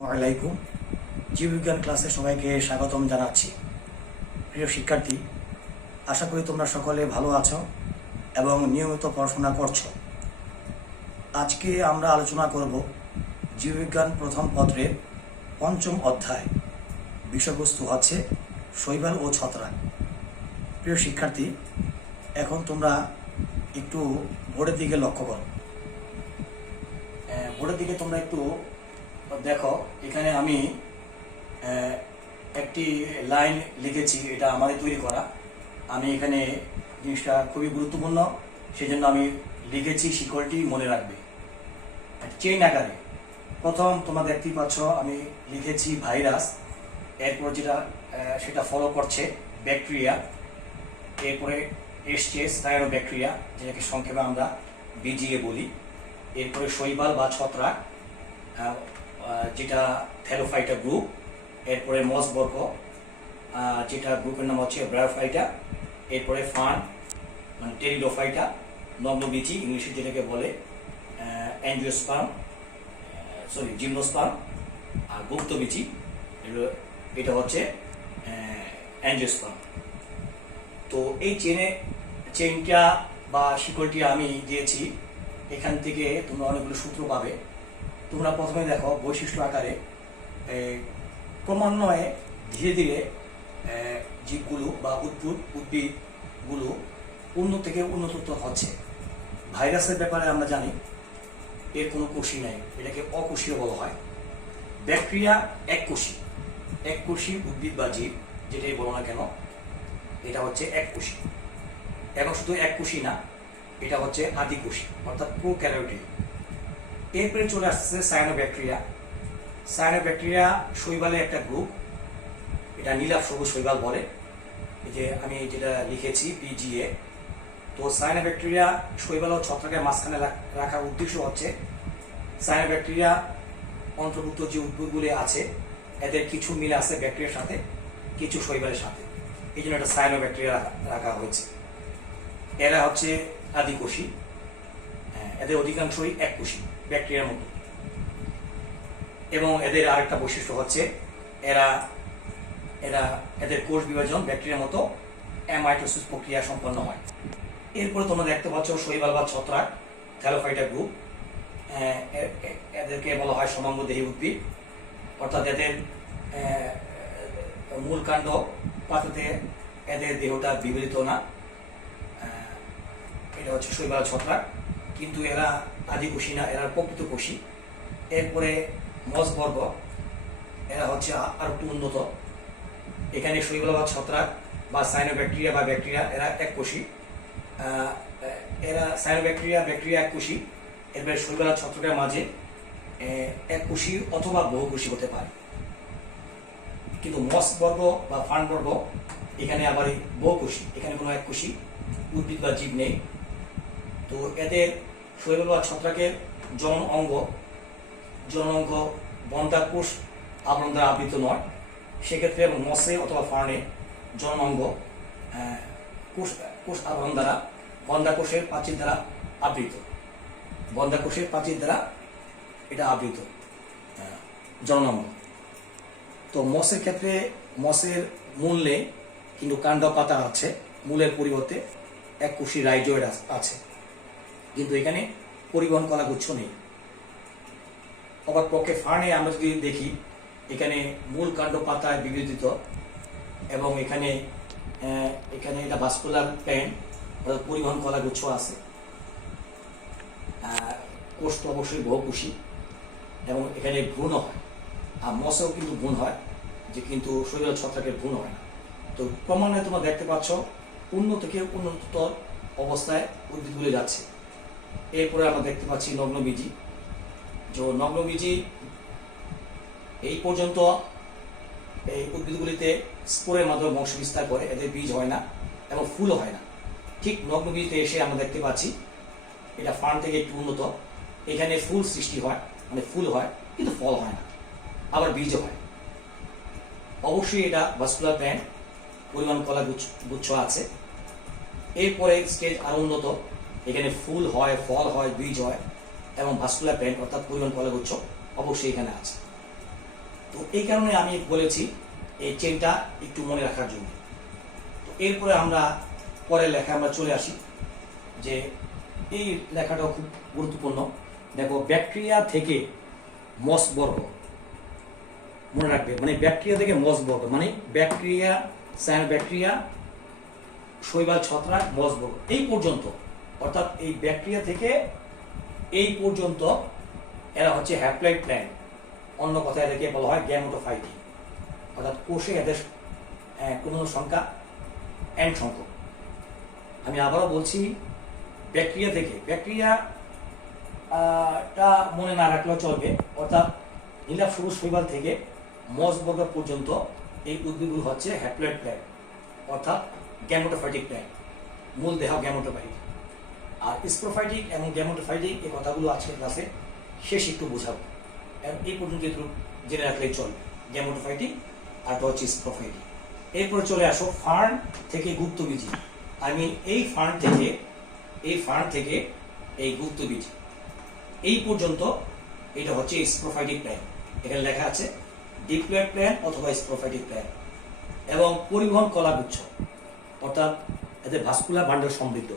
আলাইকুম। জীববিজ্ঞান ক্লাসে সবাইকে স্বাগতম জানাচ্ছি। প্রিয় শিক্ষার্থী, আশা করি তোমরা সকলে ভালো আছো এবং নিয়মিত পড়াশোনা করছো। আজকে আমরা আলোচনা করব জীববিজ্ঞান প্রথম পত্রের পঞ্চম অধ্যায়। বিষয়বস্তু হচ্ছে শৈবাল ও ছত্রাক। প্রিয় শিক্ষার্থী, এখন তোমরা একটু বোর্ডের দিকে লক্ষ্য করো। বোর্ডের দিকে তোমরা একটু দেখো, এখানে আমি একটি লাইন লিখেছি, এটা আমাদের তৈরি করা। আমি এখানে জিনিসটা খুবই গুরুত্বপূর্ণ, সেই জন্য আমি লিখেছি শিকড়টি মনে রাখবে। চেইন আকারে প্রথম তোমরা দেখতেই পাচ্ছ আমি লিখেছি ভাইরাস, এরপর যেটা সেটা ফলো করছে ব্যাকটেরিয়া, এরপরে এসছে সায়ানোব্যাকটেরিয়া, যেটাকে সংক্ষেপে আমরা বিজিএ বলি, এরপরে শৈবাল বা ছত্রাক যেটা থ্যালোফাইটা গ্রুপ, এরপরে মসবর্গ যেটা গ্রুপের নাম হচ্ছে ব্রায়োফাইটা, এরপরে ফান মানে টেরিডোফাইটা, নগ্নবীজি ইংলিশে যেটাকে বলে জিমনোস্পার্ম, আর গুপ্তবীজি এটা হচ্ছে অ্যাঞ্জিওস্পার্ম। তো এই চেইনটা বা শিকড়টি আমি দিয়েছি, এখান থেকে তোমরা অনেকগুলো সূত্র পাবে। তোমরা প্রথমে দেখো বৈশিষ্ট্য আকারে ক্রমান্বয়ে ধীরে ধীরে জীবগুলো বা উদ্ভিদগুলো উন্নত থেকে উন্নততর হচ্ছে। ভাইরাসের ব্যাপারে আমরা জানি এর কোনো কোষই নাই, এটাকে অকোষীয় বলা হয়। ব্যাকটেরিয়া এককোষী উদ্ভিদ বা জীব যেটাই বলো না কেন, এটা হচ্ছে এককোষী। এবং শুধু এককোষী না, এটা হচ্ছে আদিকোষী অর্থাৎ প্রোক্যারিওটিক। এরপরে চলে আসছে সায়ানোব্যাকটেরিয়া শৈবালের একটা গ্রুপ, এটা নীলাভ সবুজ শৈবাল বলে, এই যে আমি যেটা লিখেছি পিজিএ। তো সায়ানোব্যাকটেরিয়া শৈবাল ও ছত্রাকের মাঝখানে রাখার উদ্দেশ্য হচ্ছে সায়ানোব্যাকটেরিয়া অন্তর্ভুক্ত যে উদ্ভিদগুলি আছে এদের কিছু মিলে আছে ব্যাকটেরিয়ার সাথে, কিছু শৈবালের সাথে, এই জন্য একটা সায়ানোব্যাকটেরিয়া রাখা হয়েছে। এরা হচ্ছে আদিকোষী, এদের অধিকাংশই এককোষী ব্যাকটেরিয়ার মতো। এবং এদের আরেকটা বৈশিষ্ট্য হচ্ছে এদের কোষ বিভাজন ব্যাকটেরিয়ার মতো অ্যামাইটোসিস প্রক্রিয়া সম্পন্ন হয়। এরপরে তোমরা দেখতে পাচ্ছ শৈবাল বা ছত্রাক থ্যালোফাইটা গ্রুপ, এদেরকে বলা হয় সমাঙ্গদেহী উদ্ভিদ, অর্থাৎ এদের মূল কাণ্ড পাতাতে এদের দেহটা বিবৃত না, এটা হচ্ছে শৈবাল ছত্রাক, কিন্তু এরা আদিকোষী না, এরা প্রকৃত কোষী। এরপরে মসবর্গ, এরা হচ্ছে আর একটু উন্নত। এখানে শৈবাল বা ছত্রাক বা সায়ানোব্যাকটেরিয়া বা ব্যাকটেরিয়া এরা এককোষী, এরা ব্যাকটেরিয়া এককোষী। এরপরে শৈবাল ছত্রাকের মাঝে এককোষী অথবা বহুকোষী হতে পারে। কিন্তু মসবর্গ বা ফানবর্গ এখানে আবার বহুকোষী, এখানে কোনো এককোষী উদ্ভিদ বা জীব নেই। তো এদের শৈবাল বা ছত্রাকের জনন অঙ্গ বন্ধাকোষ আবরণ দ্বারা আবৃত নয়, সেক্ষেত্রে মসে অথবা ফার্নে জনন অঙ্গ কোষ আবরণ দ্বারা বন্ধাকোষের প্রাচীর দ্বারা আবৃত, এটা আবৃত জনন অঙ্গ। তো মসের ক্ষেত্রে মসের মূল নেই, কিন্তু কাণ্ড পাতা আছে, মূলের পরিবর্তে এককোষী রাইজয়েড আছে, কিন্তু এখানে পরিবহন কলাগুচ্ছ নেই। অপর পক্ষে ফার্নে আমরা যদি দেখি, এখানে মূল কাণ্ড পাতায় বিবৃত এবং এখানে এটা ভাস্কুলার প্যান্ট অর্থাৎ পরিবহন কলাগুচ্ছ আছে। কোষ তো অবশ্যই বহুকোষী এবং এখানে ভ্রূণ হয়, আর মসেও কিন্তু ভ্রূণ হয়, যে কিন্তু শৈবাল ছত্রাকের ভ্রূণ হয় না। তো ক্রমান্বয়ে তোমরা দেখতে পাচ্ছ উন্নত থেকে উন্নততর অবস্থায় উদ্ভিদগুলি যাচ্ছে। এরপরে আমরা দেখতে পাচ্ছি নগ্নবীজি। নগ্নবীজি এই পর্যন্ত এই উদ্ভিদগুলিতে স্পোরের মাধ্যমে বংশ বিস্তার করে, এদের বীজ হয় না এবং ফুলও হয় না। ঠিক নগ্নবীজিতে এসে আমরা দেখতে পাচ্ছি এটা ফার্ন থেকে একটু উন্নত, এখানে ফুল সৃষ্টি হয়, মানে ফুল হয় কিন্তু ফল হয় না, আবার বীজও হয়। অবশ্যই এটা ভাস্কুলার প্যান্ট, পরিমাণ কলা গুচ্ছ আছে। এরপরে স্টেজ আরো উন্নত, এখানে ফুল হয়, ফল হয়, বীজ হয় এবং ভাস্কুলার প্যান্ট অর্থাৎ পরিমাণ কলাগুচ্ছ অবশ্যই এখানে আছে। এই কারণে আমি বলেছি এই চেনটা একটু মনে রাখার জন্য। তো এরপরে আমরা পরের লেখা আমরা চলে আসি, যে এই লেখাটাও খুব গুরুত্বপূর্ণ। দেখো, ব্যাকটেরিয়া থেকে মসবর্গ, মনে রাখবে, মানে ব্যাকটেরিয়া থেকে মসবর্গ মানে ব্যাকটেরিয়া, সায়ানোব্যাকটেরিয়া, শৈবাল, ছত্রাক, মসবর্গ এই পর্যন্ত, অর্থাৎ এই ব্যাকটেরিয়া থেকে এই পর্যন্ত এরা হচ্ছে হ্যাপ্লয়েড প্ল্যান্ট। অন্য কথায় এদেরকে বলা হয় গ্যামেটোফাইটি, অর্থাৎ কোষে এদের ক্রোমোজোম সংখ্যা n সংখ্যক। আমি আবারও বলছি, ব্যাকটেরিয়া থেকে, ব্যাকটেরিয়াটা মনে না রাখলেও চলবে, অর্থাৎ নীলাভ সবুজ শৈবাল থেকে মসবর্গ পর্যন্ত এই উদ্ভিদগুলো হচ্ছে হ্যাপ্লয়েড প্ল্যান্ট, অর্থাৎ গ্যামেটোফাইটিক প্ল্যান্ট, মূল দেহ গ্যামেটোফাইটিক। আর স্প্রোফাইটিক এবং গ্যামেটোফাইটিক এই কথাগুলো আজকের ক্লাসে শেষ একটু বোঝাবো, এই পর্যন্ত একটু জেনে রাখলেই চলবে। গ্যামেটোফাইটিক আর হচ্ছে স্প্রোফাইটিক। এরপরে চলে আসো ফার্ন থেকে গুপ্তবীজি। এই ফার্ন থেকে এই গুপ্তবীজি এই পর্যন্ত এটা হচ্ছে স্প্রোফাইটিক প্ল্যান্ট। এখানে লেখা আছে ডিপ্লয়েড প্ল্যান্ট অথবা স্প্রোফাইটিক প্ল্যান্ট। এবং পরিবহন কলাগুচ্ছ, অর্থাৎ এতে ভাস্কুলার বান্ডল সমৃদ্ধ।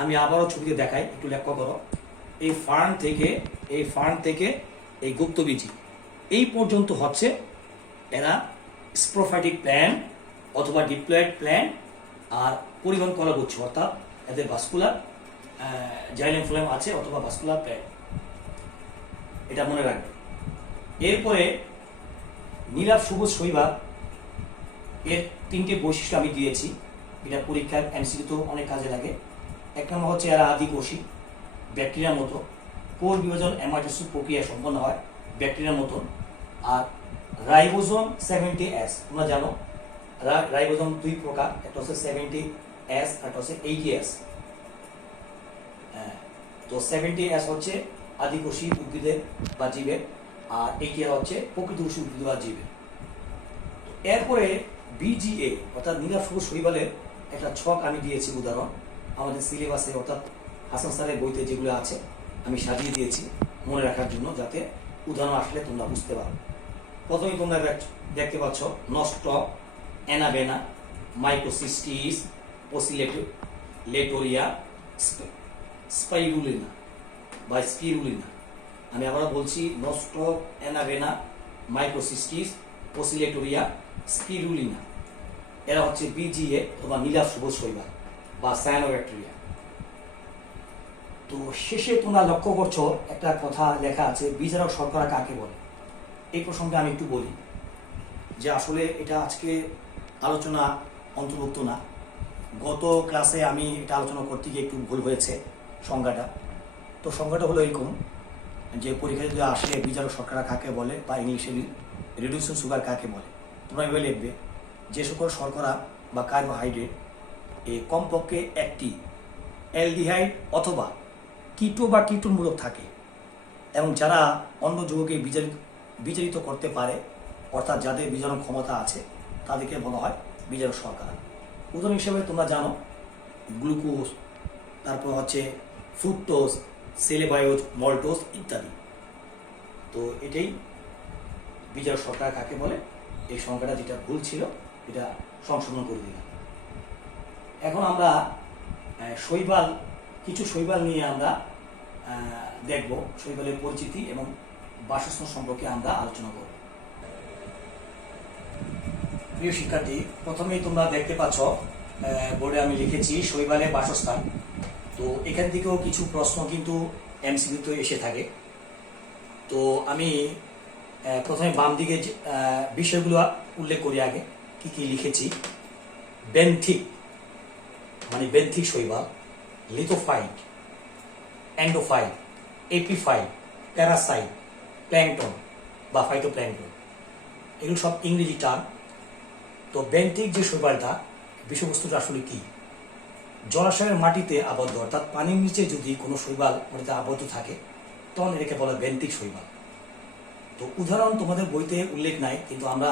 আমি আবারও ছবিতে দেখাই, একটু লক্ষ্য করো। এই ফার্ন থেকে এই গুপ্তবীজি এই পর্যন্ত হচ্ছে এরা স্প্রোফাইটিক প্ল্যান্ট অথবা ডিপ্লয়েড প্ল্যান্ট। আর পরিবহন কলাগুচ্ছ, অর্থাৎ এদের ভাস্কুলার জাইলেম ফ্লোয়েম আছে অথবা ভাস্কুলার প্ল্যান্ট, এটা মনে রাখবে। এরপরে নীলাভ সবুজ শৈবাল, এর তিনটে বৈশিষ্ট্য আমি দিয়েছি, এটা পরীক্ষার এমসিকিউ তো অনেক কাজে লাগে। এক নম্বর হচ্ছে এরা আদিকোষী, ব্যাকটেরিয়ার মতো। কোষ বিভাজন অ্যামাইটোসিস প্রক্রিয়া সম্পন্ন হয় ব্যাকটেরিয়ার মতো। আর রাইবোজোম 70S, তোমরা জানো রাইবোজোম দুই প্রকার, একটা হচ্ছে 70S আর একটা হচ্ছে 80S। তো 70S হচ্ছে আদিকোষী উদ্ভিদের বা জীবের, আর 80S হচ্ছে প্রকৃতকোষী উদ্ভিদ বা জীবের। এরপরে BGA অর্থাৎ নীলাভ সবুজ শৈবালের একটা ছক আমি দিয়েছি উদাহরণ, আমাদের সিলেবাসে অর্থাৎ হাসান স্যারের বইতে যেগুলো আছে আমি সাজিয়ে দিয়েছি মনে রাখার জন্য, যাতে উদাহরণ আসলে তোমরা বুঝতে পারো। প্রথমেই তোমরা দেখতে পাচ্ছ নস্টক, অ্যানাবেনা, মাইক্রোসিস্টিস, ওসিলেটোরিয়া, স্পাইরুলিনা বা স্পিরুলিনা। আমি আবারও বলছি, নস্টক, অ্যানাবেনা, মাইক্রোসিস্টিস, ওসিলেটোরিয়া, স্পিরুলিনা, এরা হচ্ছে BGA অথবা নীলাভ সবুজ শৈবাল বা সায়ানোব্যাকটেরিয়া। তো শেষে তোমরা লক্ষ্য করছো একটা কথা লেখা আছে, বিজারক শর্করা কাকে বলে। এই প্রসঙ্গে আমি একটু বলি যে আসলে এটা আজকে আলোচনা অন্তর্ভুক্ত না। গত ক্লাসে আমি এটা আলোচনা করতে গিয়ে একটু ভুল হয়েছে সংজ্ঞাটা। তো সংজ্ঞাটা হলো এরকম, যে পরীক্ষায় যদি আসে বিজারক শর্করা কাকে বলে বা ইংলিশে রিডিউসিং সুগার কাকে বলে, তোমরা এভাবে লিখবে যে সকল শর্করা বা কার্বোহাইড্রেট কমপক্ষে একটি অ্যালডিহাইড অথবা কিটো বা কিটোনমূলক থাকে এবং যারা অন্য যৌগকে বিজারিত করতে পারে, অর্থাৎ যাদের বিজারণ ক্ষমতা আছে, তাদেরকে বলা হয় বিজারক শর্করা। উদাহরণ হিসেবে তোমরা জানো গ্লুকোজ, তারপর হচ্ছে ফ্রুক্টোজ, সেলেবায়োজ, মল্টোজ ইত্যাদি। তো এটাই বিজারক শর্করা কাকে বলে। এই সংখ্যাটা যেটা ভুল ছিল এটা সংশোধন করে দিলাম। এখন আমরা কিছু শৈবাল নিয়ে আমরা দেখব, শৈবালের পরিচিতি এবং বাসস্থান সম্পর্কে আমরা আলোচনা করব। প্রিয় শিক্ষার্থী, প্রথমেই তোমরা দেখতে পাচ্ছ বোর্ডে আমি লিখেছি শৈবালের বাসস্থান। তো এখান থেকেও কিছু প্রশ্ন কিন্তু এমসিকিউতে এসে থাকে। তো আমি প্রথমে বাম দিকে বিষয়গুলো উল্লেখ করি আগে কি কি লিখেছি। বেন্থিক মানে বেন্থিক শৈবাল, lithophyte, endophyte, epiphyte, Parasite, plankton বা ফাইটোপ্ল্যাঙ্কটন, এগুলো সব ইংরেজি টার্ম। তো বেন্থিক যে শৈবালটা, বিষয়বস্তুটা আসলে কি? জলাশয়ের মাটিতে আবদ্ধ, অর্থাৎ পানির নিচে যদি কোনো শৈবাল মাটিতে আবদ্ধ থাকে তখন এটাকে বলা বেন্থিক শৈবাল। তো উদাহরণ তোমাদের বইতে উল্লেখ নাই, কিন্তু আমরা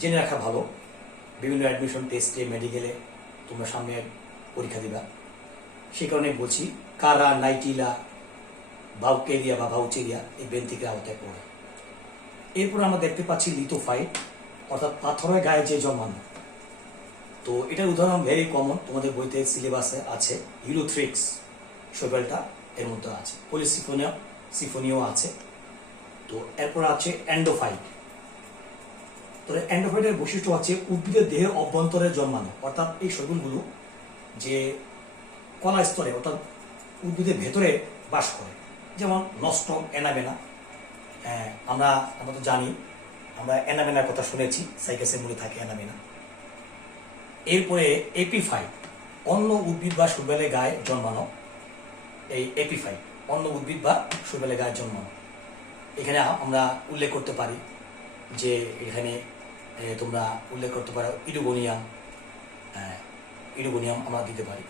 জেনে রাখা ভালো। বিভিন্ন অ্যাডমিশন টেস্টে, মেডিকেলে তোমরা সামনে পরীক্ষা দিবা, সে কারণে বলছি। কারা, নাইটিলা, ভাউকেরিয়া বা ভাউচেরিয়া এই বেন্থিকের আওতায় পড়ে। এরপরে আমরা দেখতে পাচ্ছি লিথোফাইট, অর্থাৎ পাথরের গায়ে যে জন্মানো। তো এটার উদাহরণ ভেরি কমন, তোমাদের বইতে সিলেবাসে আছে। ইউলোথ্রিক্স শৈবালটা এর মধ্যে আছে, সিফোনিও আছে। তো এরপর আছে এন্ডোফাইট। তো এন্ডোফাইটের বৈশিষ্ট্য আছে উদ্ভিদের দেহের অভ্যন্তরে জন্মানো, অর্থাৎ এই শৈবালগুলো যে কলা স্তরে অর্থাৎ উদ্ভিদের ভেতরে বাস করে, যেমন নষ্ট অ্যানাবেনা। আমরা তো জানি, আমরা অ্যানাবেনার কথা শুনেছি, সাইকাসের মূলে থাকে অ্যানাবেনা। এরপরে এপিফাইট, অন্য উদ্ভিদ বা শৈবালের গায়ে জন্মানো। এই এপিফাইট অন্য উদ্ভিদ বা শৈবালের গায়ে জন্মানো। এখানে আমরা উল্লেখ করতে পারি যে এখানে তোমরা উল্লেখ করতে পারো ইডোগোনিয়াম আমরা দিতে পারি।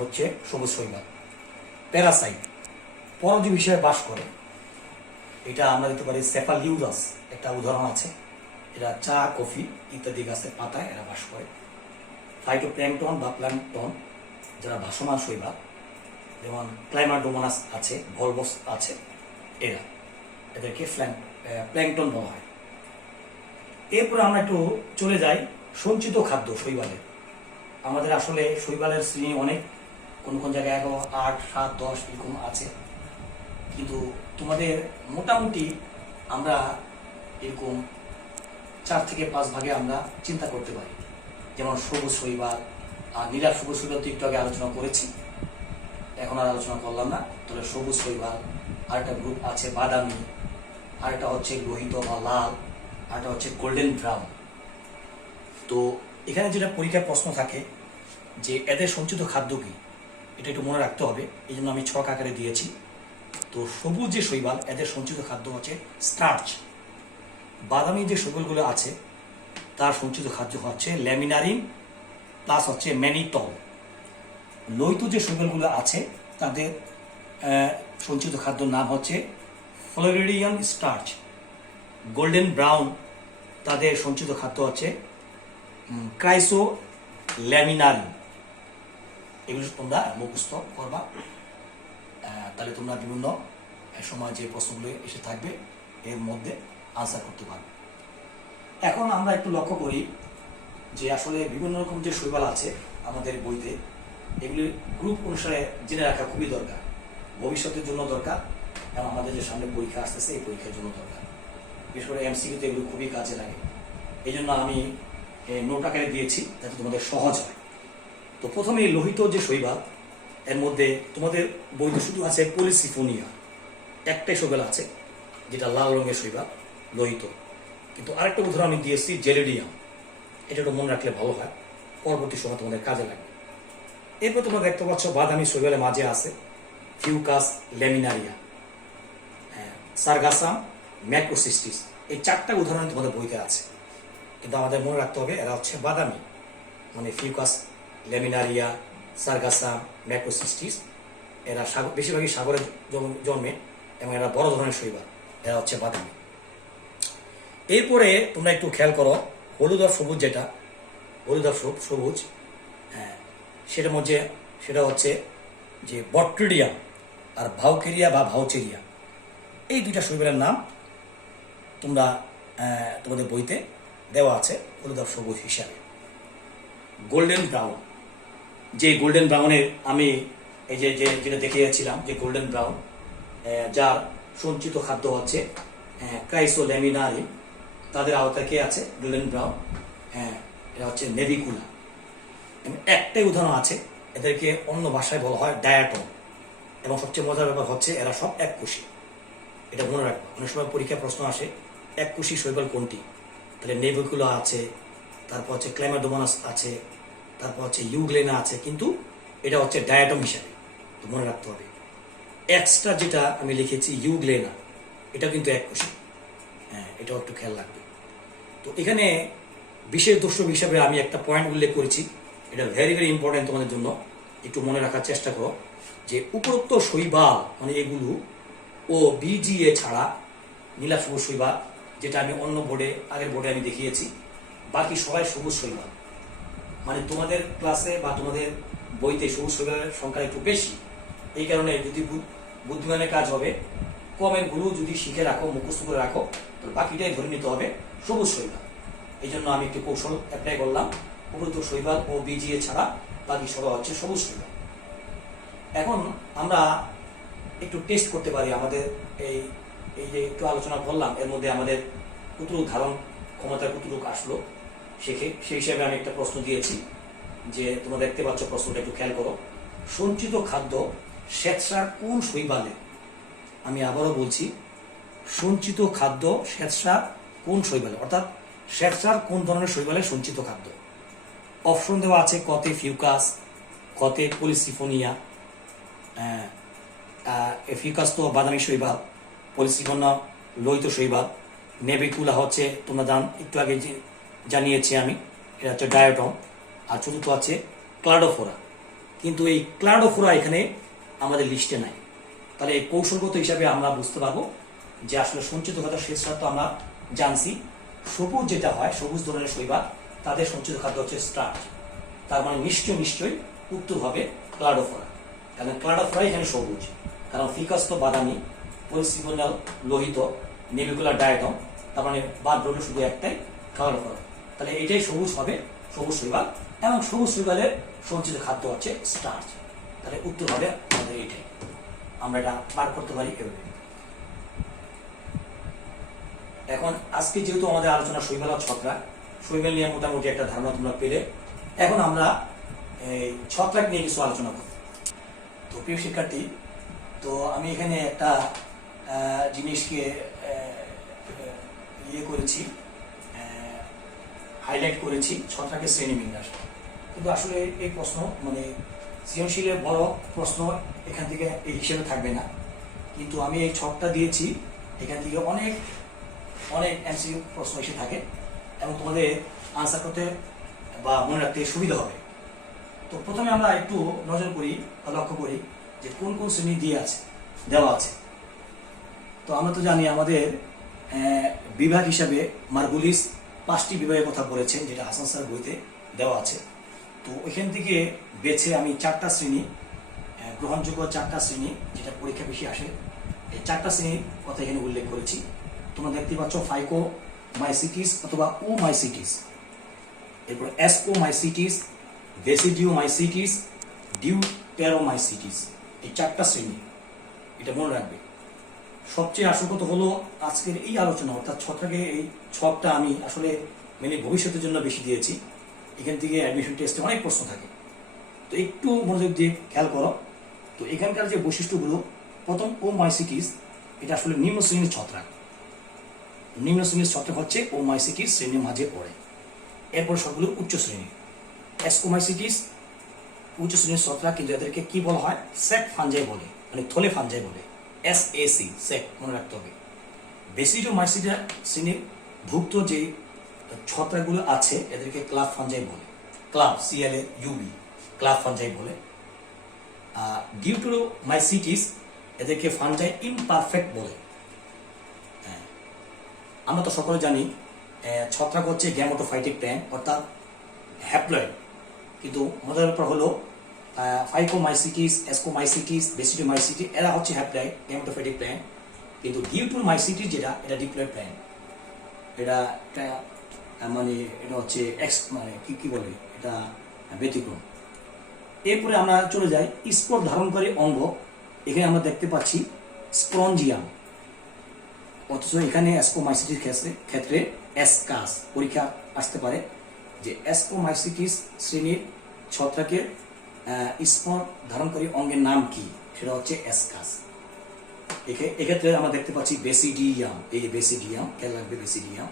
হচ্ছে সবুজ শৈবাল। প্যারাসাইট, পরজীবী হিসেবে বাস করে, এটা আমরা দিতে পারি সেফালিউরাস, একটা উদাহরণ আছে। এরা চা, কফি ইত্যাদি গাছের পাতায় এরা বাস করে। ফাইটোপ্ল্যাঙ্কটন বা প্ল্যাঙ্কটন, যারা ভাসমান শৈবাল, যেমন ক্লাইমাডোমোনাস আছে, ভলবস আছে, এদেরকে প্ল্যাঙ্কটন বলা হয়। এরপরে আমরা একটু চলে যাই সঞ্চিত খাদ্য শৈবালের। আমাদের আসলে শৈবালের শ্রেণী অনেক, কোন কোন জায়গায় 8, 7, 10 এরকম আছে, কিন্তু তোমাদের মোটামুটি আমরা এরকম 4 থেকে 5 ভাগে আমরা চিন্তা করতে পারি। যেমন সবুজ শৈবাল আর নীলাভ সবুজ শৈবাল তো একটু আগে আলোচনা করেছি, এখন আর আলোচনা করলাম না। তবে সবুজ শৈবাল, আরেকটা গ্রুপ আছে বাদামি, আরেকটা হচ্ছে লোহিত বা লাল, আরেকটা হচ্ছে গোল্ডেন ব্রাউন। তো এখানে যেটা পরীক্ষার প্রশ্ন থাকে যে এদের সঞ্চিত খাদ্য কি, এটা একটু মনে রাখতে হবে, এই জন্য আমি ছক আকারে দিয়েছি। তো সবুজ যে শৈবাল, এদের সঞ্চিত খাদ্য হচ্ছে স্টার্চ। বাদামি যে শৈবালগুলো আছে তার সঞ্চিত খাদ্য হচ্ছে ল্যামিনারিন প্লাস হচ্ছে ম্যানিটল। লোহিত যে শৈবালগুলো আছে তাদের সঞ্চিত খাদ্যর নাম হচ্ছে ফ্লোরিডিয়ান স্টার্চ। গোল্ডেন ব্রাউন, তাদের সঞ্চিত খাদ্য হচ্ছে ক্রাইসো ল্যামিনারিন। এগুলো তোমরা মুখস্থ করবা, তাহলে তোমরা বিভিন্ন সময় যে প্রশ্নগুলো এসে থাকবে এর মধ্যে আনসার করতে পারবে। এখন আমরা একটু লক্ষ্য করি যে আসলে বিভিন্ন রকম যে শৈবাল আছে আমাদের বইতে, এগুলি গ্রুপ অনুসারে জেনে রাখা খুবই দরকার, ভবিষ্যতের জন্য দরকার, এবং আমাদের যে সামনে পরীক্ষা আসতেছে এই পরীক্ষার জন্য দরকার। বিশেষ করে এমসিকিউতে এগুলো খুবই কাজে লাগে, এই জন্য আমি নোট আকারে দিয়েছি যাতে তোমাদের সহজ হয়। তো প্রথমে লোহিত যে শৈবাল, এর মধ্যে তোমাদের বইতে শুধু আছে পলিসিফোনিয়া, একটাই শৈবাল আছে যেটা লাল রঙের শৈবাল, লোহিত। কিন্তু আরেকটা উদাহরণ আমি দিয়েছি জেলিডিয়াম, এটা একটু মনে রাখলে ভালো হয়, পরবর্তী সময় তোমাদের কাজে লাগবে। এরপর তোমরা দেখতে পাচ্ছ বাদামি শৈবালের মাঝে আছে ফিউকাস ল্যামিনারিয়া, সারগাসাম, ম্যাক্রোসিস্টিস। এই 4টা উদাহরণ তোমাদের বইতে আছে, কিন্তু আমাদের মনে রাখতে হবে এরা হচ্ছে বাদামি, মানে ফিউকাস ল্যামিনারিয়া, সারগাসাম, ম্যাক্রোসিস্টিস। এরা বেশিরভাগই সাগরে জন্মে এবং এরা বড় ধরনের শৈবাল, এরা হচ্ছে বাদামি। এরপরে তোমরা একটু খেয়াল করো হলুদ আর সবুজ, যেটা হলুদ আর সবুজ, সেটার মধ্যে সেটা হচ্ছে যে বট্রিডিয়াম আর ভাউকেরিয়া বা ভাউচেরিয়া। এই 2টা শৈবালের নাম তোমরা তোমাদের বইতে দেওয়া আছে হলুদ আর সবুজ হিসাবে। গোল্ডেন ব্রাউন, যে গোল্ডেন ব্রাউনের আমি এই যে যেটা দেখিয়েছিলাম যে গোল্ডেন ব্রাউন, যার সঞ্চিত খাদ্য হচ্ছে ক্রাইসোল্যামিনারিন, তাদের আওতায় কে আছে গোল্ডেন ব্রাউন, এটা হচ্ছে নেভিকুলা। একটাই উদাহরণ আছে, এদেরকে অন্য ভাষায় বলা হয় ডায়াটম। এবং সবচেয়ে মজার ব্যাপার হচ্ছে এরা সব এককোষী, এটা মনে রাখবো। অনেক সময় পরীক্ষা প্রশ্ন আসে এককোষী শৈবাল কোনটি, তাহলে নেভিকুলা আছে, তারপর হচ্ছে ক্লাইমাডোমোনাস আছে, তারপর হচ্ছে ইউগ্লেনা আছে, কিন্তু এটা হচ্ছে ডায়াটম হিসাবে, তো মনে রাখতে হবে। এক্সট্রা যেটা আমি লিখেছি ইউগ্লেনা, এটা কিন্তু এককোষী, এটাও একটু খেয়াল রাখবে। তো এখানে বিশেষ দ্রষ্টব্য হিসাবে আমি একটা পয়েন্ট উল্লেখ করেছি, এটা ভেরি ভেরি ইম্পর্টেন্ট তোমাদের জন্য, একটু মনে রাখার চেষ্টা করো যে উপরোক্ত শৈবাল মানে এগুলো ও বিজিএ ছাড়া নীলা সবুজ শৈবাল, যেটা আমি অন্য আগের বোর্ডে আমি দেখিয়েছি, বাকি সবাই সবুজ শৈবাল। মানে তোমাদের ক্লাসে বা তোমাদের বইতে সবুজ শৈবালের সংখ্যা একটু বেশি, এই কারণে যদি বুদ্ধিমানের কাজ হবে কমেন্টগুলো যদি শিখে রাখো, মুখস্থ করে রাখো, তো বাকিটাই ধরে নিতে হবে সবুজ শৈবাল। এই জন্য আমি একটি কৌশল অ্যাপ্লাই করলাম, উপযুক্ত শৈবাল ও বিজিএ ছাড়া বাকি সব হচ্ছে সবুজ শৈবাল। এখন আমরা একটু টেস্ট করতে পারি আমাদের এই এই যে একটু আলোচনা করলাম, এর মধ্যে আমাদের কতটুকু ধারণ ক্ষমতা কতটুকু আসলো সেই হিসাবে আমি একটা প্রশ্ন দিয়েছি, যে তোমরা দেখতে পাচ্ছ প্রশ্নটা, একটু খেয়াল করো। সঞ্চিত খাদ্য শ্বেতসার কোন শৈবালে? আমি আবারও বলছি, সঞ্চিত খাদ্য শ্বেতসার কোন শৈবালে, অর্থাৎ শ্বেতসার কোন ধরনের শৈবালে সঞ্চিত খাদ্য? অপশন দেওয়া আছে, কতে ফিউকাস, কতে পলিসিফোনিয়া, ফিউকাস তো বাদামি শৈবাল, পলিসিফোনা লোহিত শৈবাল, নেবিকুলা হচ্ছে তোমরা একটু আগে জানিয়েছি আমি, এটা হচ্ছে ডায়াটম, আর চতুর্থ আছে ক্লাডোফোরা। কিন্তু এই ক্লাডোফোরা এখানে আমাদের লিস্টে নাই। তাহলে এই কৌশলগত হিসাবে আমরা বুঝতে পারবো যে আসলে সঞ্চিত খাদ্য শ্বেতসার তো আমরা জানছি, সবুজ যেটা হয় সবুজ ধরনের শৈবাল তাদের সঞ্চিত খাদ্য হচ্ছে স্টার্চ। তার মানে নিশ্চয়ই উত্তর হবে ক্লাডোফোরা, কারণ ক্লাডোফোরা এখানে সবুজ, কারণ ফিকাস তো বাদামি, পলিসিফোনাল লোহিত, নেবিকুলার ডায়াটম, তার মানে বাদ রইল শুধু একটাই ক্লাডোফোরা। তাহলে এটাই সবুজ হবে, সবুজ শৈবাল, এবং সবুজ শৈবালের সঞ্চিত খাদ্য হচ্ছে স্টার্চ। তাহলে উত্তর হবে আমাদের এটাই। আমরা এটা বার করতে পারি এভাবে। এখন আজকে যেহেতু আমাদের আলোচনা শৈবাল আর ছত্রাক, শৈবাল নিয়ে মোটামুটি একটা ধারণা তোমরা পেলে, এখন আমরা এই ছত্রাক নিয়ে কিছু আলোচনা করব। তো প্রিয় শিক্ষার্থী, তো আমি এখানে একটা জিনিসকে করেছি, হাইলাইট করেছি, ছত্রাকের শ্রেণীবিন্যাস। কিন্তু আসলে এই প্রশ্ন মানে সৃজনশীলের বড় প্রশ্ন এখান থেকে এই হিসেবে থাকবে না, কিন্তু আমি এই ছকটা দিয়েছি, এখান থেকে অনেক এমসিকিউ প্রশ্ন এসে থাকে এবং তোমাদের আনসার করতে বা মনে রাখতে সুবিধা হবে। তো প্রথমে আমরা একটু নজর করি বা লক্ষ্য করি যে কোন কোন শ্রেণী দেওয়া আছে। তো আমরা তো জানি আমাদের বিভাগ হিসাবে মার্গুলিস 5টি বিভাগের কথা বলেছেন, যেটা হাসান স্যার বইতে দেওয়া আছে। তো ওইখান থেকে বেছে আমি 4টা শ্রেণী, গ্রহণযোগ্য 4টা শ্রেণী, যেটা পরীক্ষা বেশি আসে, এই 4টা শ্রেণীর কথা এখানে উল্লেখ করেছি। তোমরা দেখতে পাচ্ছ ফাইকোমাইসিটিস অথবা ওমাইসিটিস, এরপর অ্যাসকোমাইসিটিস, বেসিডিওমাইসিটিস, ডিউটেরোমাইসিটিস, এই 4টা শ্রেণী, এটা মনে রাখবে। সবচেয়ে আসল কথা হলো আজকের এই আলোচনা, অর্থাৎ ছত্রাকের এই ছকটা আমি আসলে ভবিষ্যতের জন্য বেশি দিয়েছি। এখান থেকে অ্যাডমিশন টেস্টে অনেক প্রশ্ন থাকে, তো একটু মনোযোগ দিয়ে খেয়াল করো। তো এখানকার যে বৈশিষ্ট্যগুলো, প্রথম ওমাইসিটিস, এটা আসলে নিম্ন শ্রেণীর ছত্রাক। নিম্ন শ্রেণীর ছত্রাক হচ্ছে ওমাইসিটিস শ্রেণীর মাঝে পড়ে। এরপর সবগুলো উচ্চ শ্রেণী। অ্যাসকোমাইসিটিস উচ্চ শ্রেণীর ছত্রাক, কিন্তু এদেরকে কি বলা হয়? সেক ফাঞ্জাই বলে, মানে থলে ফাঞ্জাই বলে, SAC, সেক মনে রাখতে হবে। বেসিডিওমাইসিটা শ্রেণীর ভুক্ত যে ছত্রাকগুলো আছে এদেরকে ক্লাব ফাঞ্জাই বলে, ক্লাব CLAUB, ক্লাব ফাঞ্জাই বলে। ডিউটেরোমাইসিটিস এদেরকে ফাঞ্জাই ইমপারফেক্ট বলে। আমরা তো সকলে জানি ছত্রাক হচ্ছে গ্যামেটোফাইটিক প্ল্যান্ট, অর্থাৎ হ্যাপ্লয়েড। কিন্তু মজার ব্যাপার হলো ফাইকোমাইসিটিস, অ্যাসকোমাইসিটিস, বেসিডিওমাইসিটিস এরা হচ্ছে হ্যাপ্লয়েড গ্যামেটোফাইটিক প্ল্যান্ট, কিন্তু ডিউটেরোমাইসিটিস যেটা, এটা ডিপ্লয়েড প্ল্যান্ট। এটা মানে এটা হচ্ছে মানে কি বলে, এটা ব্যতিক্রম। এরপরে আমরা চলে যাই স্পোর ধারণকারী অঙ্গ। এখানে আমরা দেখতে পাচ্ছি স্পঞ্জিয়াম, অথচ এখানে অ্যাসকোমাইসিটিস ক্ষেত্রে অ্যাসকাস পরীক্ষা আসতে পারে, যে অ্যাসকোমাইসিটিস শ্রেণীর ছত্রাকের স্পোর ধারণকারী অঙ্গের নাম কি, সেটা হচ্ছে অ্যাসকাস। এক্ষেত্রে আমরা দেখতে পাচ্ছি বেসিডিয়াম, এই বেসিডিয়াম খেয়াল রাখবে, বেসিডিয়াম।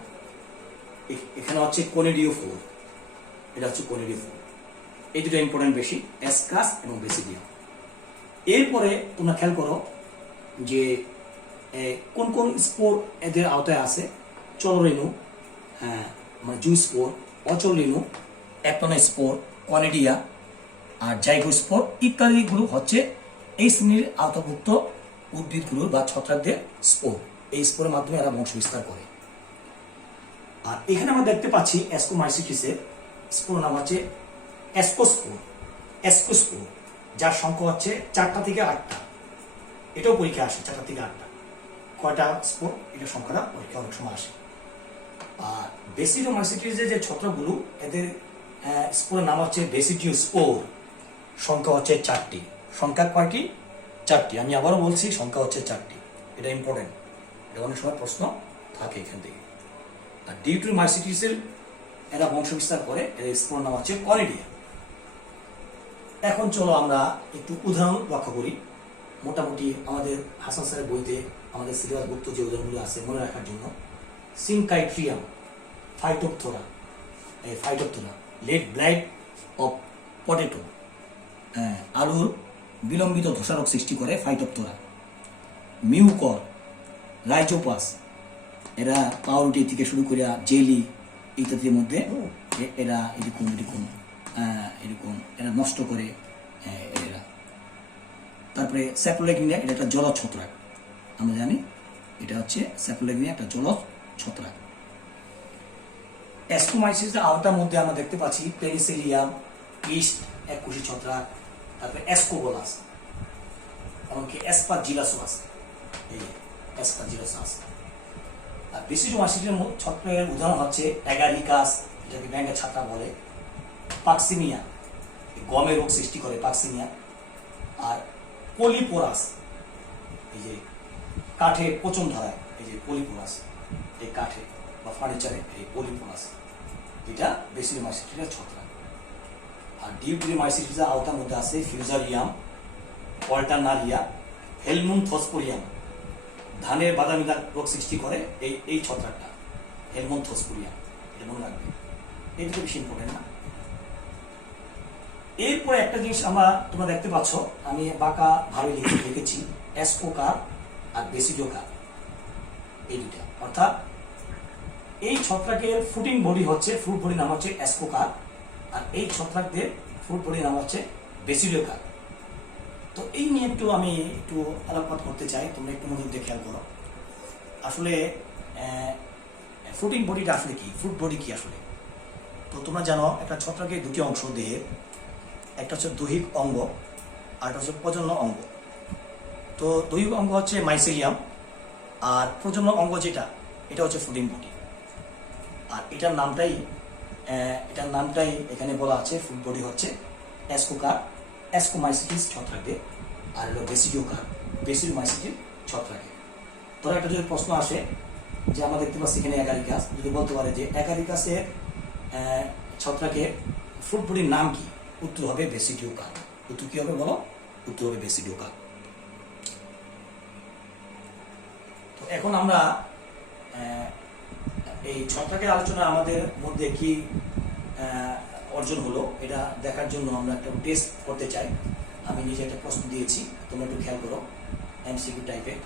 এখানে হচ্ছে কোনিডিওফোর, এটা হচ্ছে কোনিডিওফোর। এই দুটো ইম্পর্টেন্ট বেশি, অ্যাসকাস এবং বেসিডিয়াম। এরপরে তোমরা খেয়াল করো যে কোন কোন স্পোর এদের আওতায় আছে। চলরেণু, মানে জু স্পোর, অচলরেণু, অ্যাপনোস্পোর, কনিডিয়া আর জাইগোস্পোর ইত্যাদিগুলো হচ্ছে এই শ্রেণীর আওতাভুক্ত উদ্ভিদগুলোর বা ছত্রাকদের স্পোর। এই স্পোরের মাধ্যমে এরা বংশ বিস্তার করে। আর এখানে আমরা দেখতে পাচ্ছি অ্যাসকোমাইসিটিসের স্পোর নাম হচ্ছে অ্যাসকোস্পোর, যার সংখ্যা হচ্ছে 4টা থেকে 8টা। এটাও পরীক্ষা আসে 4টা থেকে 8টা। কয়টা স্পোর, এটা সংখ্যাটা অনেক সময় আসে। আর বেসিডিওমাইসিটিসের যে ছত্রাকগুলো, এদের স্পোরের নাম হচ্ছে বেসিডিও স্পোর। সংখ্যা হচ্ছে 4টি। সংখ্যা কয়টি? 4টি। আমি আবারও বলছি, সংখ্যা হচ্ছে 4টি। এটা ইম্পর্টেন্ট, এটা অনেক সময় প্রশ্ন থাকে এখান থেকে। আর ডিউটোমাইসিটিসের এরা বংশ বিস্তার করে, এদের স্পোরের নাম হচ্ছে কনিডিয়া। এখন চলো আমরা একটু উদাহরণ লক্ষ্য করি। মোটামুটি আমাদের হাসান স্যারের বইতে আমাদের সিলেবাসভুক্ত যে উদাহরণগুলো আছে মনে রাখার জন্য, Synchytrium, Phytophthora, late blight of potato, আলুর বিলম্বিত ধসা রোগ সৃষ্টি করে ফাইটোপথোরা। মিউকর, রাইজোপাস, এরা পাউরুটি থেকে শুরু করে জেলি ইত্যাদির মধ্যে এরা এরকম এরা নষ্ট করে এরা। তারপরে স্যাপ্রোলেগনিয়া, এটা একটা জলজ ছত্রাক, আমরা জানি এটা হচ্ছে স্যাপ্রোলেগনিয়া, একটা জলজ ছত্রাক। অ্যাস্কোমাইসিসের আওতার মধ্যে আমরা দেখতে পাচ্ছি পেনিসিলিয়াম, ইস্ট, এককোষী ছত্রাক, তারপরে অ্যাসকোবোলাস, এমনকি অ্যাসপারজিলাসও আছে। এই অ্যাসপারজিলাস আছে। আর বেসিডিওমাইসিসের ছত্রাকের উদাহরণ হচ্ছে অ্যাগারিকাস, যেটাকে ব্যাঙের ছাতা বলে, পাক্সিমিয়া, গমের রোগ সৃষ্টি করে পাক্সিমিয়া, আর পলিপোরাস, এই যে কাঠে পচন ধরায়, এই যে পলিপোরাস, এই কাঠে বা ফার্নিচারে এই পলিপোরাস, এটা বেসিডিওমাইসিসের ছত্রাক। আর ডিউটোমাইসিসের আওতার মধ্যে আছে ফিউজারিয়াম, পল্টারনারিয়া, হেলমুন্থোস্পোরিয়াম, ধানের বাদামি দাগ রোগ সৃষ্টি করে এই ছত্রাকটা, হেলমুন্থোস্পোরিয়াম, এটা মনে রাখবে, এটা বেশি ইম্পর্টেন্ট না। এরপরে একটা জিনিস তোমরা দেখতে পাচ্ছ, আমি বাঁকা ভাবে লিখেছি অ্যাসকোকার আর বেসিডিওকার, এই দুটা। অর্থাৎ এই ছত্রাকের ফুটিং বডি হচ্ছে, ফ্রুট বডি নাম হচ্ছে অ্যাসকোকার, আর এই ছত্রাকদের ফ্রুট বডি নাম হচ্ছে বেসিডিওকার। তো এই নিয়ে আমি একটু আলোকপাত করতে চাই, তোমরা একটু মনোযোগ দিয়ে খেয়াল করো। আসলে ফ্রুটিং বডিটা আসলে কি, ফ্রুট বডি কি আসলে? তো তোমরা জানো একটা ছত্রাকের দুটি অংশ দেহের, একটা হচ্ছে দৈহিক অঙ্গ আর একটা হচ্ছে প্রজনন অঙ্গ। তো দৈহিক অঙ্গ হচ্ছে মাইসেলিয়াম, আর প্রজনন অঙ্গ যেটা, এটা হচ্ছে ফ্রুটিং বডি। আর এটার নামটাই এখানে বলা আছে, ফ্রুট বডি হচ্ছে অ্যাসকোকার, অ্যাসকোমাইসিটিস ছত্রাকে, আর হলো বেসিডিওকার, বেসিডিওমাইসিটিস ছত্রাকে। ধরো একটা যদি প্রশ্ন আসে যে আমরা দেখতে পাচ্ছি এখানে অ্যাগারিকাস, যদি বলতে পারে যে অ্যাগারিকাসের ছত্রাকের ফ্রুট বডির নাম কি, উত্তর হবে বেসিডিওকার। উত্তর কি হবে বলো? উত্তর হবে বেসিডিওকার। তো এখন আমরা এই ছত্রাকের আলোচনা আমাদের মধ্যে কি অর্জন হলো এটা দেখার জন্য আমরা একটা টেস্ট করতে চাই। আমি নিজে একটা প্রশ্ন দিয়েছি, তোমরা একটু খেয়াল করো, এমসিকিউ টাইপের।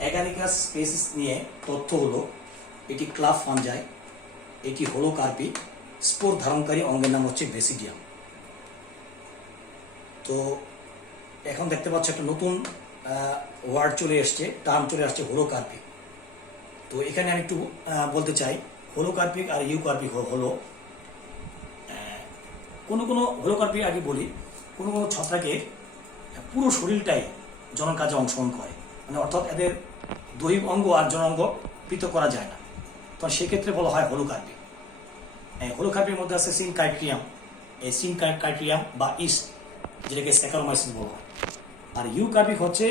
অ্যাগারিকাস স্পেসিস নিয়ে তথ্য হলো, এটি ক্লাব ফাঞ্জাই, এটি হলো কার্পি, স্পোর ধারণকারী অঙ্গের নাম হচ্ছে বেসিডিয়াম। তো এখন দেখতে পাচ্ছ একটা নতুন ওয়ার্ড চলে এসছে, টার্ম চলে আসছে, হোলোকার্পিক। তো এখানে আমি একটু বলতে চাই, হোলোকার্পিক আর ইউকার্পিক হলো কোনো হোলোকার্পিক আগে বলি, কোনো ছত্রাকের পুরো শরীরটাই জনন কাজে অংশগ্রহণ করে, মানে অর্থাৎ এদের দৈহিক অঙ্গ আর জনাঙ্গ পৃথক করা যায় না, তো সেক্ষেত্রে বলা হয় হোলোকার্পিক। হোলোকার্পিকের মধ্যে আছে সিনকাইট্রিয়াম, এই সিনকাইট্রিয়াম বা ইস্ট, যেটাকে স্যাকারোমাইসিস বলা হয়। আর ইউকার্পিক হচ্ছে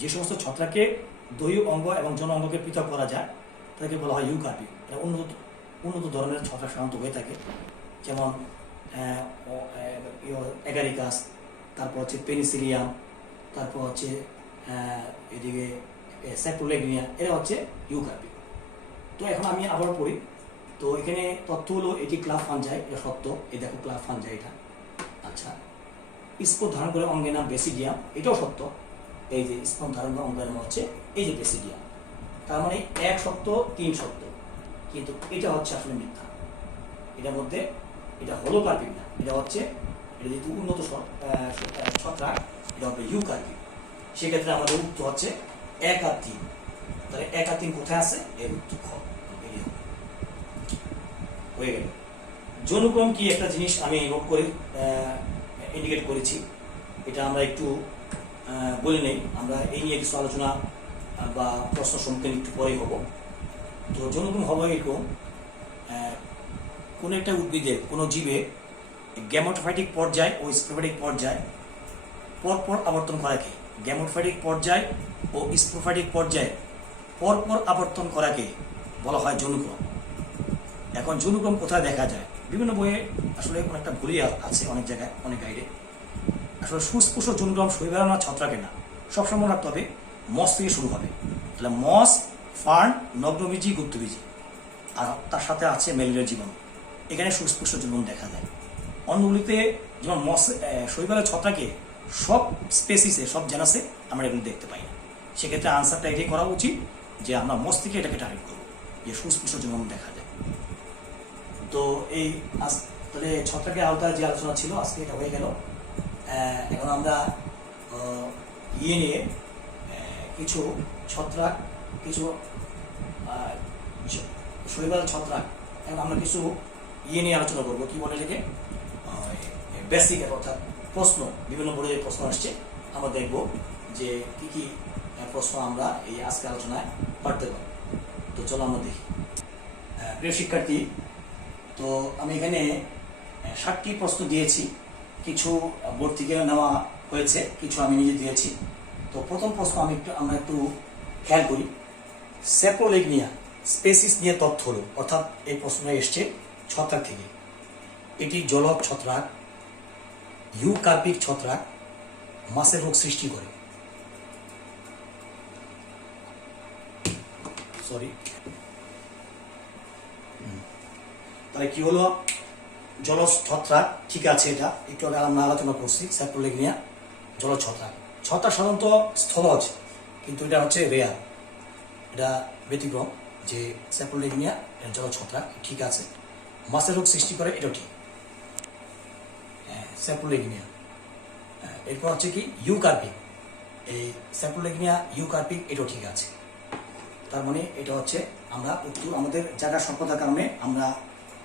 যে সমস্ত ছত্রাকে দৈহিক অঙ্গ এবং জন অঙ্গকে পৃথক করা যায় তাকে বলা হয় ইউকার্পিক। এটা উন্নত ধরনের ছত্রাক সাধারণত হয়ে থাকে, যেমন অ্যাগারিকাস, তারপর হচ্ছে পেনিসিলিয়াম, তারপর হচ্ছে এদিকে স্যাপ্রোলেগনিয়া, এরা হচ্ছে ইউকার্পিক। তো এখন আমি আবার পড়ি। তো এখানে তথ্য হলো এটি ক্লাব ফাঞ্জাই, এটা সত্য, এই দেখো ক্লাব ফাঞ্জাই এটা। আচ্ছা, স্পোর ধারণ করে অঙ্গের নাম বেসিডিয়াম, এটাও সত্য, এই যে স্পোর ধারণ করে অঙ্গের নাম হচ্ছে এই যে বেসিডিয়াম। তার মানে এক সত্য, তিন সত্য, কিন্তু এটা হচ্ছে আসলে মিথ্যা। এটার মধ্যে এটা হোলোকার্পিক না, এটা হচ্ছে এটা যেহেতু উন্নত ছত্রাক, এটা হবে ইউকার্পিক। সেক্ষেত্রে আমাদের উত্তর হচ্ছে 1 আর 3। তাহলে 1 আর 3 কোথায় আছে? এর উত্তর খ হয়ে গেল। যৌনক্রম কি একটা জিনিস আমি নোট করে ইন্ডিকেট করেছি, এটা আমরা একটু বলে নেই। আমরা এই নিয়ে কিছু আলোচনা বা প্রশ্ন সম্মুখীন একটু পরেই হব। তো যৌনকম হবে এরকম, কোনো একটা উদ্ভিদে কোনো জীবে গ্যামেটোফাইটিক পর্যায় ও স্পোরোফাইটিক পর্যায় পরপর আবর্তন করাকে, গ্যামেটোফাইটিক পর্যায় ও স্পোরোফাইটিক পর্যায়ে পরপর আবর্তন করাকে বলা হয় যৌনক্রম। এখন যৌনক্রম কোথায় দেখা যায়? বিভিন্ন বইয়ে আসলে অনেকটা ভুলই আছে, অনেক জায়গায় অনেক গাইডে। আসলে সুস্পষ্ট যৌনক্রম শৈবাল না ছত্রাকে না, সবসময় রাখতে হবে মস থেকে শুরু হবে। তাহলে মস, ফার্ন, নগ্নবীজি, গুপ্তবীজি, আর তার সাথে আছে ম্যালেরিয়ার জীবাণু। এখানে সুস্পষ্ট যৌনক্রম দেখা যায়। অন্যগুলিতে যেমন মস, শৈবালের ছত্রাকে সব স্পেসিসে, সব জেনাসে আমরা এগুলো দেখতে পাই না। সেক্ষেত্রে আনসারটা এটাই করা উচিত যে আমরা মস থেকে এটাকে টার্গেট করবো, যে সুস্পষ্ট যৌনক্রম দেখা যায়। তো এই তাহলে ছত্রাকের আওতায় যে আলোচনা ছিল আজকে এটা হয়ে গেল। এখন আমরা নিয়ে কিছু ছত্রাক, কিছু শৈবাল ছত্রাক, এখন আমরা কিছু নিয়ে আলোচনা করবো। কি বলে এটাকে? বেসিক, অর্থাৎ প্রশ্ন, বিভিন্ন বোর্ডে প্রশ্ন আসছে, আমরা দেখবো যে কি কি প্রশ্ন আমরা এই আজকে আলোচনায় পারতে পারি। তো চলো আমরা দেখি। প্রিয় শিক্ষার্থী, তো আমি এখানে 7টি প্রশ্ন দিয়েছি। কিছু বোর্ড থেকে নেওয়া হয়েছে, কিছু আমি নিজে দিয়েছি। তো প্রথম প্রশ্ন আমরা একটু খেয়াল করি। স্যাপ্রোলেগনিয়া স্পেসিস নিয়ে তথ্য হলো, অর্থাৎ এই প্রশ্নটা এসছে ছত্রাক থেকে। এটি জলজ ছত্রাক, ইউকার্পিক ছত্রাক, মাছের রোগ সৃষ্টি করে। তাহলে কি হলো? জলজ ছত্রাক, ঠিক আছে, এটা একটু আগে আমরা আলোচনা করছি। স্যাপ্রোলেগনিয়া জলজ ছত্রাক। ছত্রাক সাধারণত স্থলজ, কিন্তু এটা হচ্ছে রেয়ার, এটা ব্যতিক্রম যে স্যাপ্রোলেগনিয়া জলজ ছত্রাক, ঠিক আছে। মাছের রোগ সৃষ্টি করে, এটাও ঠিক। স্যাপ্রোলেগনিয়া। এরপর হচ্ছে কি ইউকার্পিক, এই স্যাপ্রোলেগনিয়া ইউকার্পিক, এটাও ঠিক আছে। তার মানে এটা হচ্ছে আমরা উত্তর, আমাদের জায়গা স্বল্পতার কারণে আমরা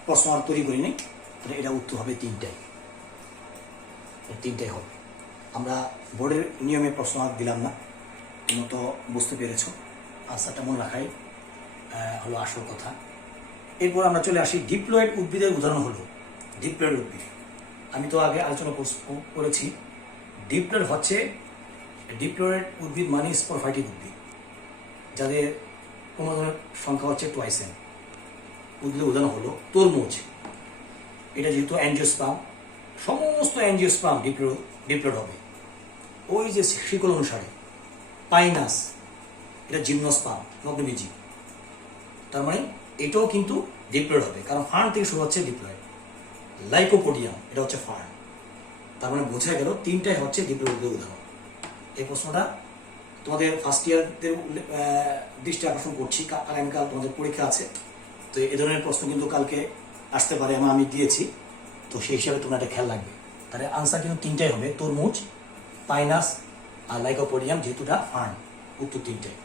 প্রশ্ন আর তৈরি করিনি। তাহলে এটা উত্তর হবে 3টাই হবে। আমরা বোর্ডের নিয়মে প্রশ্ন আর দিলাম না, তোমরা তো বুঝতে পেরেছ। আনসারটা মনে রাখাই হলো আসল কথা। এরপর আমরা চলে আসি ডিপ্লয়েড উদ্ভিদের উদাহরণ হলো ডিপ্লয়েড উদ্ভিদ। আমি তো আগে আলোচনা করেছি, ডিপ্লয়েড উদ্ভিদ মানে স্পোরোফাইটিক উদ্ভিদ, যাদের ক্রোমোজোমের সংখ্যা হচ্ছে টুয়াইসেন। উদ্ভিদের উদাহরণ হলো তরমুজ। এটা যেহেতু অ্যাঞ্জিওস্পার্ম, সমস্ত অ্যাঞ্জিওস্পার্ম ডিপ্লয়েড হবে ওই যে শিকল অনুসারে। পাইনাস, এটা জিমনোস্পার্ম, নগ্নবীজি। তার মানে এটাও কিন্তু ডিপ্লয়েড হবে, কারণ ফার্ন থেকে শুরু হচ্ছে ডিপ্লয়েড। লাইকোপোডিয়াম, এটা হচ্ছে ফার্ন। তার মানে বোঝা গেল 3টাই হচ্ছে ডিপ্লয়েড উদাহরণ। এই প্রশ্নটা তোমাদের ফার্স্ট ইয়ারদের দৃষ্টি আকর্ষণ করছি, আগামীকাল তোমাদের পরীক্ষা আছে। তো এই ধরনের প্রশ্ন কিন্তু কালকে আসতে পারে, আমি দিয়েছি। তো সেই হিসাবে তোমরা এটা খেয়াল রাখবে। তাহলে আনসার কিন্তু 3টাই হবে, তরমুজ, পাইনাস আর লাইকোপোডিয়াম, যেহেতু এটা ফার্ন, উত্তর 3টাই।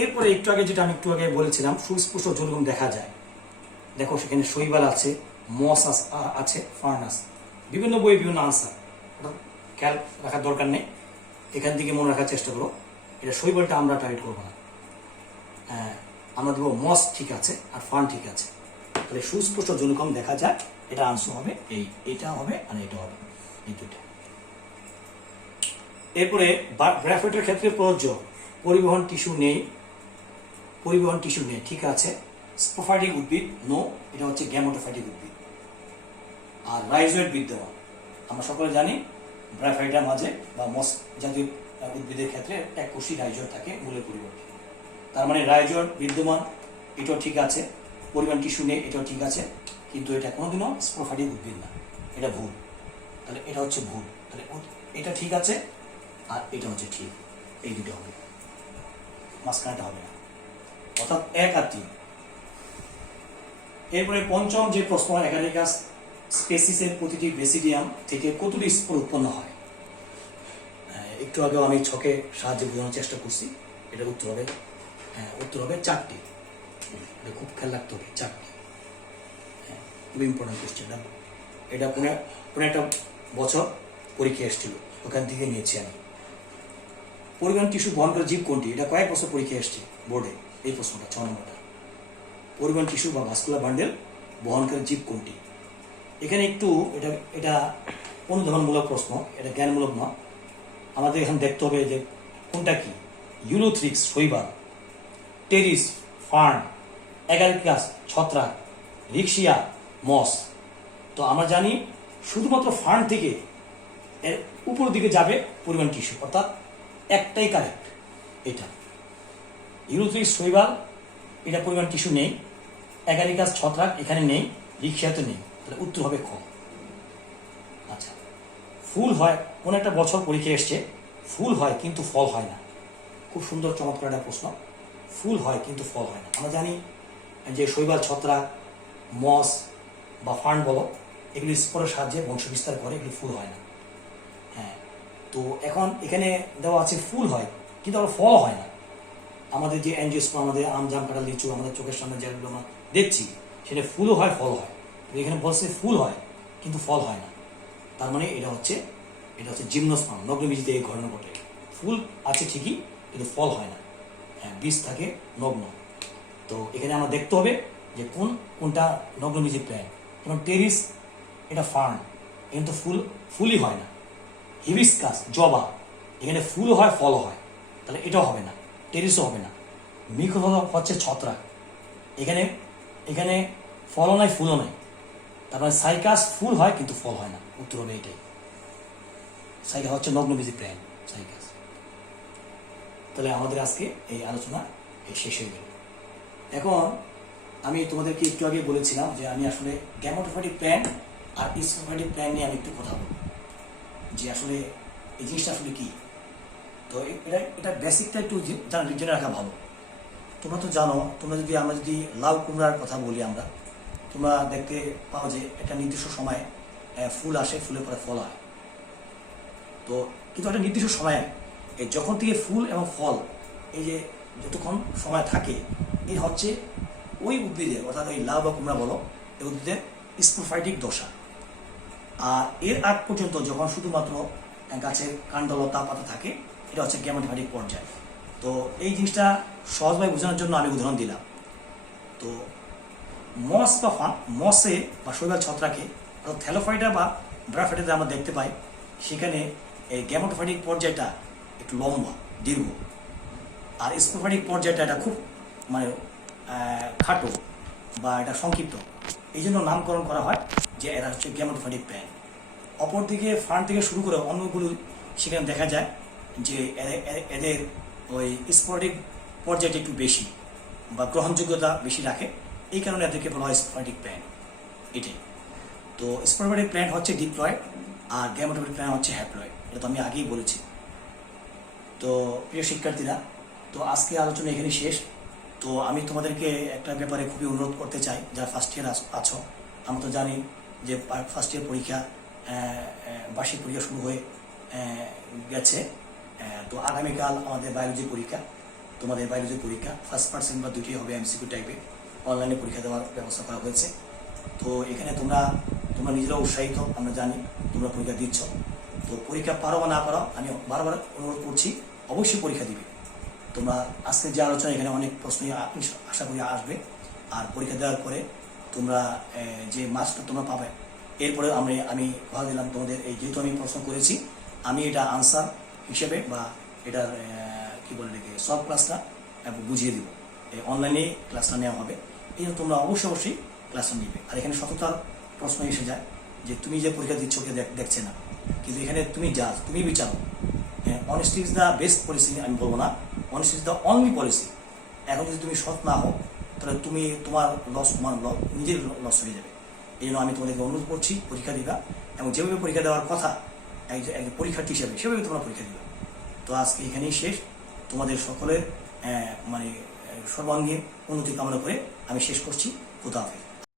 এরপরে আমি একটু আগে বলেছিলাম সুস্পষ্ট যৌনক্রম দেখা যায়। দেখো সেখানে শৈবাল আছে, মস আছে, ফার্ন আছে। বিভিন্ন বইয়ে বিভিন্ন আনসার, খেয়াল রাখার দরকার নেই, এখান থেকে মনে রাখার চেষ্টা করো। এটা শৈবালটা আমরা টার্গেট করবো না, আমরা দেবো মস ঠিক আছে আর ফার্ন ঠিক আছে। তাহলে সুস্পষ্ট যৌনক্রম দেখা যায়, এটা আনসার হবে এইটা হবে আর এটা হবে, এই দুটা। এরপরে গ্রাফাইটের ক্ষেত্রে প্রযোজ্য পরিবহন টিস্যু নেই, ঠিক আছে। স্পোরোফাইটিক উদ্ভিদ নো, এটা হচ্ছে গ্যামেটোফাইটিক উদ্ভিদ। আর রাইজয়েড বিদ্যমান, আমরা সকলে জানি ব্রায়োফাইটার মাঝে বা মস জাতীয় উদ্ভিদের ক্ষেত্রে এককোষী রাইজয়েড থাকে মূলের পরিবর্তে। তার মানে রাইজয়েড বিদ্যমান, এটাও ঠিক আছে। পরিমাণ টিস্যু নেই, এটাও ঠিক আছে। কিন্তু এটা কোনোদিনও স্পোরোফাইটিক উদ্ভিদ না, এটা ভুল। তাহলে এটা হচ্ছে ভুল। তাহলে এটা ঠিক আছে আর এটা হচ্ছে ঠিক, এই দুটো হবে, মাঝখানেটা হবে না, অর্থাৎ 1 আর 3। এরপরে পঞ্চম যে প্রশ্ন, অ্যাগারিকাস স্পেসিসের প্রতিটি বেসিডিয়াম থেকে কতটি স্পোর উৎপন্ন হয়? একটু আগেও আমি ছকে সাহায্যে বোঝানোর চেষ্টা করছি। এটার উত্তর হবে 4টি। খুব খেয়াল রাখতে হবে, 4টি। খুবই ইম্পর্টেন্ট কোশ্চেন। এটা কোনো একটা বছর পরীক্ষা এসেছিল, ওখান থেকে নিয়েছি আমি। পরিবহন টিস্যু বহন করে জীব কোনটি? এটা কয়েক বছর পরীক্ষায় এসছে বোর্ডে, এই প্রশ্নটা 6 নম্বরটা। পরিবহন টিস্যু বা ভাস্কুলার বান্ডেল বহন করে জীব কোনটি? এখানে একটু এটা এটা অনুধাবনমূলক প্রশ্ন, এটা জ্ঞানমূলক নয়। আমাদের এখানে দেখতে হবে যে কোনটা কি। ইউরোথ্রিক্স শৈবাল, টেরিস ফার্ন, অ্যাগারিকাস ছত্রাক, রিক্সিয়া মস। তো আমরা জানি শুধুমাত্র ফার্ন থেকে এর উপর দিকে যাবে পরিবহন টিস্যু, অর্থাৎ একটাই কারেক্ট, এটা ইউরোথ্রিক্স শৈবাল, এটা পরিবহন টিস্যু নেই। অ্যাগারিকাস ছত্রাক এখানে নেই, রিক্সিয়াতে নেই, তাহলে উত্তর হবে খ। আচ্ছা, ফুল হয়, কোন একটা বছর পরীক্ষায় এসছে ফুল হয় কিন্তু ফল হয় না। খুব সুন্দর চমৎকার একটা প্রশ্ন। ফুল হয় কিন্তু ফল হয় না। আমরা জানি যে শৈবাল ছত্রাক, মস বা ফার্ন বলো, এগুলি স্পোরের সাহায্যে বংশ বিস্তার করে, এগুলি ফুল হয় না। হ্যাঁ, তো এখন এখানে দেওয়া আছে ফুল হয় কিন্তু আবার ফল হয় না। আমাদের যে অ্যাঞ্জিওস্পার্ম, আমাদের আম জাম কাঁঠাল লিচু আমাদের চোখের সামনে যেগুলো আমরা দেখছি, সেটা ফুলও হয় ফল হয়। এখানে বলছে ফুল হয় কিন্তু ফল হয় না, তার মানে এটা হচ্ছে জিমনোস্পার্ম, নগ্নবীজিতে এই ঘটনা ঘটে। ফুল আছে ঠিকই কিন্তু ফল হয় না, হ্যাঁ, বীজ থাকে নগ্ন। তো এখানে আমরা দেখতে হবে যে কোনটা নগ্নবীজি প্ল্যান্ট। যেমন টেরিস, এটা ফার্ন, এখানে তো ফুলই হয় না। হিবিস্কাস জবা, এখানে ফুলও হয় ফলও হয়, তাহলে এটাও হবে না, টেরিসও হবে না। মিক্রোফোলা হচ্ছে ছত্রাক, এখানে ফলও নাই ফুলও নাই, তার মানে সাইকাস ফুল হয় কিন্তু ফল হয় না, উত্তর হবে এটাই। সাইকাস হচ্ছে নগ্নবীজি প্ল্যান্ট, সাইকাস। তাহলে আমাদের আজকে এই আলোচনা শেষ হয়ে গেল। এখন আমি তোমাদেরকে একটু আগে বলেছিলাম যে আমি আসলে গ্যামেটোফাইটিক প্ল্যান্ট আর স্পোরোফাইটিক প্ল্যান্ট নিয়ে আমি একটু কথা বলবো, যে আসলে এই জিনিসটা আসলে কি। তো এটা বেসিকটা একটু জেনে রাখা ভালো। তোমরা তো জানো, আমরা যদি লাউ কুমড়ার কথা বলি, তোমরা দেখতে পাও যে একটা নির্দিষ্ট সময়ে ফুল আসে, ফুলের পরে ফল হয়। তো কিন্তু একটা নির্দিষ্ট সময়ে যখন থেকে ফুল এবং ফল, এই যে যতক্ষণ সময় থাকে, এই হচ্ছে ওই উদ্ভিদের, অর্থাৎ এই লাউ বা কুমড়া বলো, এই উদ্ভিদের স্পোরোফাইটিক দশা। আর এর আগ পর্যন্ত যখন শুধুমাত্র গাছের কাণ্ডলতা পাতা থাকে, এটা হচ্ছে গ্যামেটোফাইটিক পর্যায়। তো এই জিনিসটা সহজভাবে বোঝানোর জন্য আমি উদাহরণ দিলাম। তো মসে বা শৈবাল ছত্রাকে, অর্থাৎ থ্যালোফাইটা বা ব্রাফাইটাতে আমরা দেখতে পাই, সেখানে এই গ্যামেটোফাইটিক পর্যায়টা একটু লম্বা দীর্ঘ, আর স্পোরোফাইটিক পর্যায়টা এটা খুব মানে খাটো বা এটা সংক্ষিপ্ত। এই জন্য নামকরণ করা হয় যে এরা হচ্ছে গ্যামেটোফাইটিক প্ল্যান্ট। অপরদিকে ফার্ন থেকে শুরু করে অন্যগুলো সেখানে দেখা যায় যে এদের ওই স্পোরোটিক পর্যায়টা একটু বেশি বা গ্রহণযোগ্যতা বেশি রাখে, এই কারণে এদেরকে বলা হয় স্পোরোটিক প্ল্যান্ট। এটাই। তো স্পোরোফাইটিক প্ল্যান্ট হচ্ছে ডিপ্লয়েড আর গ্যামেটোফাইটিক প্ল্যান্ট হচ্ছে হ্যাপ্লয়েড, এটা তো আমি আগেই বলেছি। তো প্রিয় শিক্ষার্থীরা, তো আজকে আলোচনা এখানে শেষ। তো আমি তোমাদেরকে একটা ব্যাপারে খুবই অনুরোধ করতে চাই, যারা ফার্স্ট ইয়ার আছো। আমরা তো জানি যে ফার্স্ট ইয়ার পরীক্ষা, বার্ষিক পরীক্ষা শুরু হয়ে গেছে। তো আগামীকাল আমাদের বায়োলজি পরীক্ষা, তোমাদের বায়োলজি পরীক্ষা ফার্স্ট পার্সেন্ট বা দুটি হবে এমসিকিউ টাইপে, অনলাইনে পরীক্ষা দেওয়ার ব্যবস্থা করা হয়েছে। তো এখানে তোমরা নিজেরা উৎসাহিত, আমরা জানি তোমরা পরীক্ষা দিচ্ছ। তো পরীক্ষা পারো বা না পারো, আমি বারবার অনুরোধ করছি, অবশ্যই পরীক্ষা দিবে। তোমরা আজকে যে আলোচনা, এখানে অনেক প্রশ্নই আশা করি আসবে। আর পরীক্ষা দেওয়ার পরে তোমরা যে মার্কসটা তোমরা পাবে, এরপরে আমি কথা দিলাম তোমাদের, এই যেহেতু আমি প্রশ্ন করেছি, আমি এটা আনসার হিসেবে বা এটার কি বলে রেখে সব ক্লাসটা বুঝিয়ে দিব। অনলাইনে ক্লাসটা নেওয়া হবে, এই জন্য তোমরা অবশ্যই ক্লাসটা নিবে। আর এখানে সততার প্রশ্ন এসে যায় যে তুমি যে পরীক্ষা দিচ্ছ ওকে দেখছে না, কিন্তু এখানে তুমি তুমি বিচারো। Honesty is the best policy, আমি বলবো না, honesty is the only policy. এখন যদি তুমি সৎ না হও, তাহলে তোমার নিজের লস হয়ে যাবে। এই জন্য আমি তোমাদেরকে অনুরোধ করছি, পরীক্ষা দিবা, এবং যেভাবে পরীক্ষা দেওয়ার কথা একজন পরীক্ষার্থী হিসেবে, সেভাবে তোমরা পরীক্ষা দিবা। তো আজকে এখানেই শেষ। তোমাদের সকলের সর্বাঙ্গীন উন্নতি কামনা করে আমি শেষ করছি। খোদা হাফেজ।